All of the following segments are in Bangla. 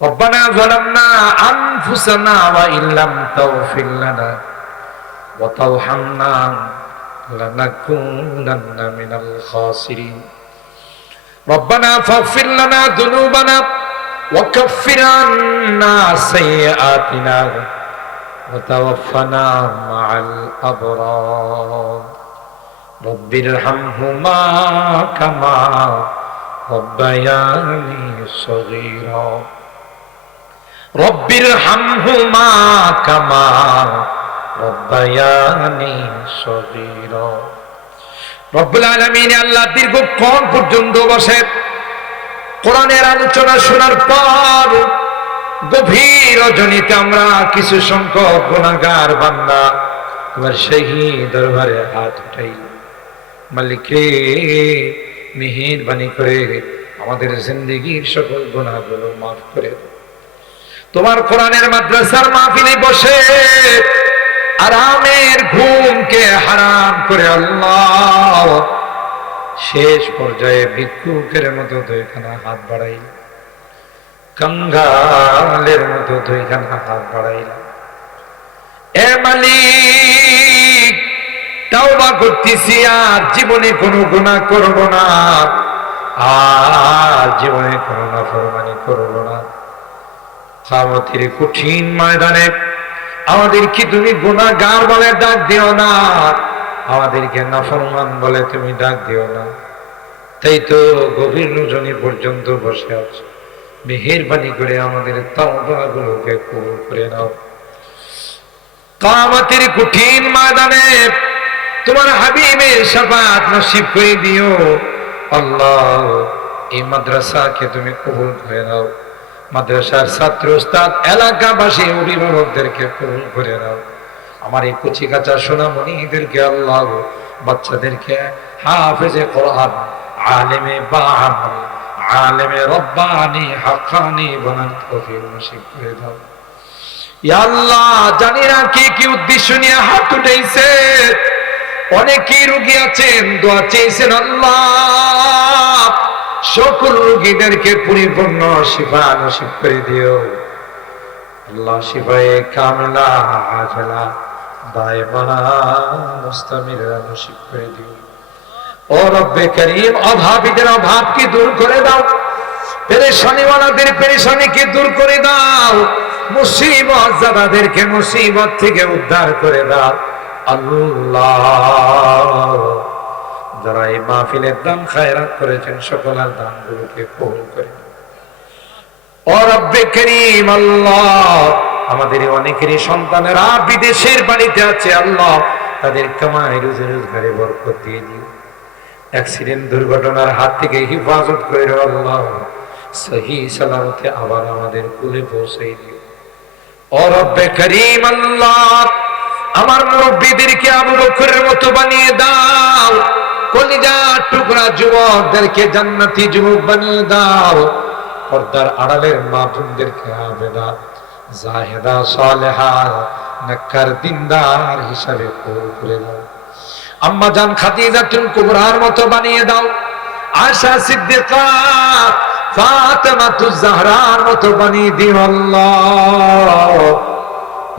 রব্বানা যালামনা আনফুসানা ওয়া ইল্লাম তাগফির লানা ওয়া তারহামনা লানাকুনান্না মিনাল খাসিরিন রব্বানা ফাগফির লানা যুনুবানা ওয়া কাফফির আন্না সাইয়্যাতিনা ওয়া তাওয়াফফানা মা'আল আবরার রব্বিরহামহুমা কামা রব্বায়ানি সগীরা রব্বিরহামহুমা কামা রব্বায়ানি সগীরা। রব্বুল আলামিন আল্লাহ দীর্ঘক্ষণ পর্যন্ত বসে কোরআনের আলোচনা শোনার পর গভীর রজনীতে আমরা কিছু সংখ্যক গুনাহগার বান্দা তোমার সেই দরবারে হাত উঠাই। মালিক রে, মেহেরবানি করে আমাদের জিন্দেগীর সকল গুনাহগুলো মাফ করে দাও। তোমার কোরআনের মাদ্রাসার মাহফিলে বসে আরামের ঘুমকে হারাম করে আল্লাহ শেষ পর্যায়ে ভিক্ষুকের মতো দুইখানা হাত বাড়াইল, কাঙ্গালের মতো দুইখানা হাত বাড়াইল। এ মালিক, তাওবা করতেছি, আর জীবনে কোনো গুনাহ করব না, আর জীবনে কোনো নাফরমানি করব না। কিয়ামতের কঠিন ময়দানে আমাদেরকে তুমি গুনাহগার বলে ডাক দিও না, আমাদেরকে নাফরমান বলে তুমি ডাক দিও না। তাই তো গভীর রজনী পর্যন্ত বসে আছি। মেহেরবানি করে আমাদের তাওবাগুলোকে কবুল করে নাও। কিয়ামতের কঠিন ময়দানে তোমার হাবিবের শাফাত নসিব করে দিও আল্লাহ। এই মাদ্রাসাকে তুমি কবুল করে নাও, মাদ্রাসার ছাত্র উস্তাদ এলাকাবাসী অভিভাবকদেরকে কবুল করে নাও। আমার এই কচি কাঁচা সোনামণিদেরকে আল্লাহ, বাচ্চাদেরকে হাফেজে কোরআন, আলেমে বাআমাল, আলেমে রব্বানি হাক্কানি বানানোর তৌফিক নসিব করে দাও। ইয়া আল্লাহ, জানি না কি কি উদ্দেশ্য নিয়ে হাত উঠাইছে, অনেকেই রোগী আছেন, দোয়া চেয়েছেন আল্লাহ। সকল রোগীদেরকে পরিপূর্ণ শিফা নসিব করে দিও আল্লাহ। শিফায়ে কামিলা আজলা দায়মানা মুস্তামিরা নসিব করে দিও। ও রব্বে করিম, অভাবীদের অভাবকে দূর করে দাও, পেরেশানিওয়ালাদের পেরেশানিকে দূর করে দাও, মুসিবত যাদেরকে মুসিবত থেকে উদ্ধার করে দাও আল্লাহ। যারা এই মাহফিলের দান খায়রাত করেছেন সকলের দানগুলোকে কবুল করে। ও রব্বে করিম আল্লাহ, আমাদের অনেকেরই সন্তানেরা বিদেশের বাড়িতে আছে আল্লাহ, তাদের কামাই রুজি রোজগারে বরকত দিয়ে দিও। অ্যাক্সিডেন্ট দুর্ঘটনার হাত থেকে হিফাজত করে আল্লাহ, সহি সালামতে আবার আমাদের কুলে পৌঁছে দিও। ও রব্বে করিম আল্লাহ, আমার মুরব্বীদেরকে আবু বকরের মতো বানিয়ে দাও, কলিজা টুকরা যুবকদেরকে জান্নাতি যুবক বানিয়ে দাও, পর্দার আড়ালের মা বোনদেরকে আবেদা জাহেদা সালেহা নেককার দিনদার হিসাবে কবুল করে দাও। আম্মা জান খাদিজাতুল কুবরার মতো বানিয়ে দাও, আয়েশা সিদ্দিকা ফাতেমাতুজ জাহরার মতো বানিয়ে দিও আল্লাহ।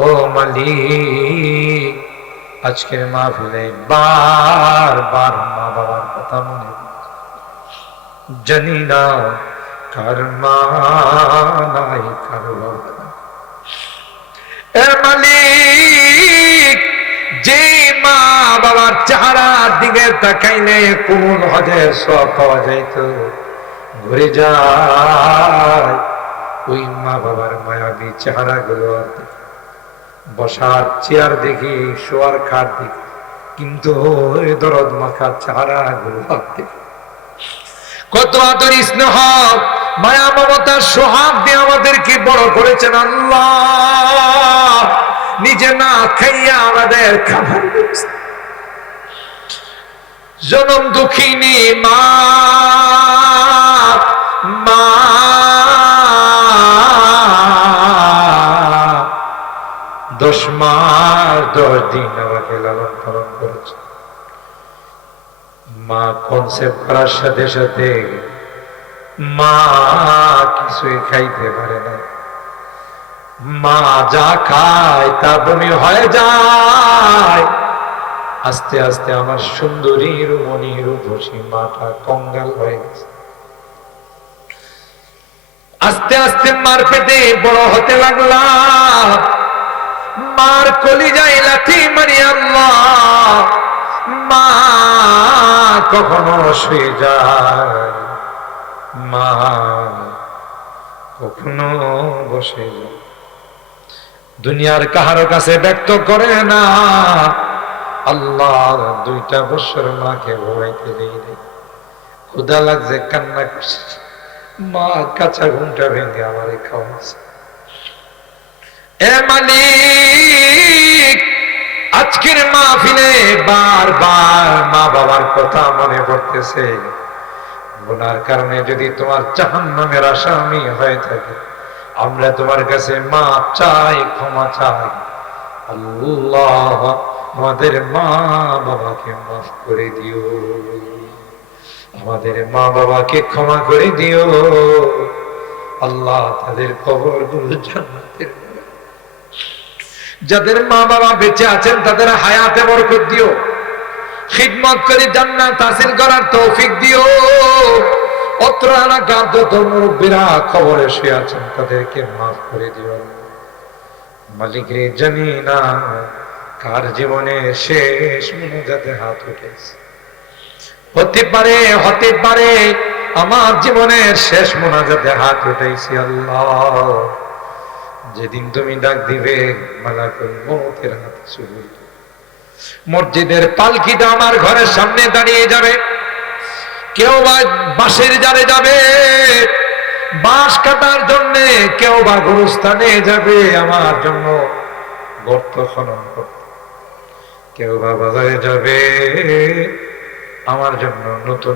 ও মালিক, আজকের মাহফিলে বারবার মা বাবার কথা মনে জানি না কার মা নাই কার বাবা। এ মালিক, যে মা বাবার চেহারার দিকে তাকাইলে কোন হজের সব পাওয়া যাইত, ঘুরে যায় ওই মা বাবার মায়াবী চেহারা গুলো। বসার চেয়ার দেখি, শোয়ার খাট দেখি, কিন্তু দরদ মাখা চেহারা গুলো দেখি। কত আদর স্নেহ মায়া মমতার সোহাগ দিয়ে আমাদেরকে বড় করেছেন আল্লাহ। নিজে না খাইয়া আমাদের খাবার জনম দুঃখিনী মা, মা 10 মাস 10 দিন আমাকে লালন পালন করেছে। মা কনসেপ্ট করার সাথে সাথে মা কিছুই খাইতে পারে না। মা যা খায় তা বমি হয়ে যায়। আস্তে আস্তে আমার সুন্দরী রুমণী রূপসী মাটা কঙ্গাল হয়ে গেছে। আস্তে আস্তে মার পেটে বড় হতে লাগলাম। মার কলিজায় লাথি মারি আল্লাহ। মা কখনো শুয়ে যায়, মা কখনো বসে যায়, দুনিয়ার কাহারো কাছে ব্যক্ত করে না। আল্লাহ 2টা বছর মাকে ঘুমাইতে দেই নাই। ক্ষুধা লাগছে, কান্না করছে, মা কাঁচা ঘুমটা ভেঙে আমারে খাওয়াচ্ছে। এ মালিক, আজকের মাহফিলে বারবার মা বাবার কথা মনে পড়তেছে। গুনার কারণে যদি তোমার জাহান্নামের আসামি হয়ে থাকে, আমরা তোমার কাছে মাপ চাই, ক্ষমা চাই। আল্লাহ আমাদের মা বাবাকে মাফ করে দিও, আমাদের মা বাবাকে ক্ষমা করে দিও। আল্লাহ তাদের কবরগুলো জান্নাতের। যাদের মা বাবা বেঁচে আছেন তাদের হায়াতে বরকত দিও, খিদমত করে জান্নাত হাসিল করার তৌফিক দিও। অত্র এলাকার যত মুরব্বীরা কবরে শুয়ে আছেন তাদেরকে মাফ করে দিও। মালিক রে, জানি না কার জীবনে শেষ মুনাজাতে হাত উঠেছে। হতে পারে আমার জীবনের শেষ মুনাজাতে হাত উঠেছি। আল্লাহ, যেদিন তুমি ডাক দিবে মালাকুল মউতের হাতে শুরু, মসজিদের পালকিটা আমার ঘরের সামনে দাঁড়িয়ে যাবে। কেউ বা বাঁশের জারে যাবে বাঁশ কাটার জন্য, কেউ বা গোরস্থানে যাবে আমার জন্য গর্ত খনন করতে, কেউ বা বাজারে যাবে আমার জন্য নতুন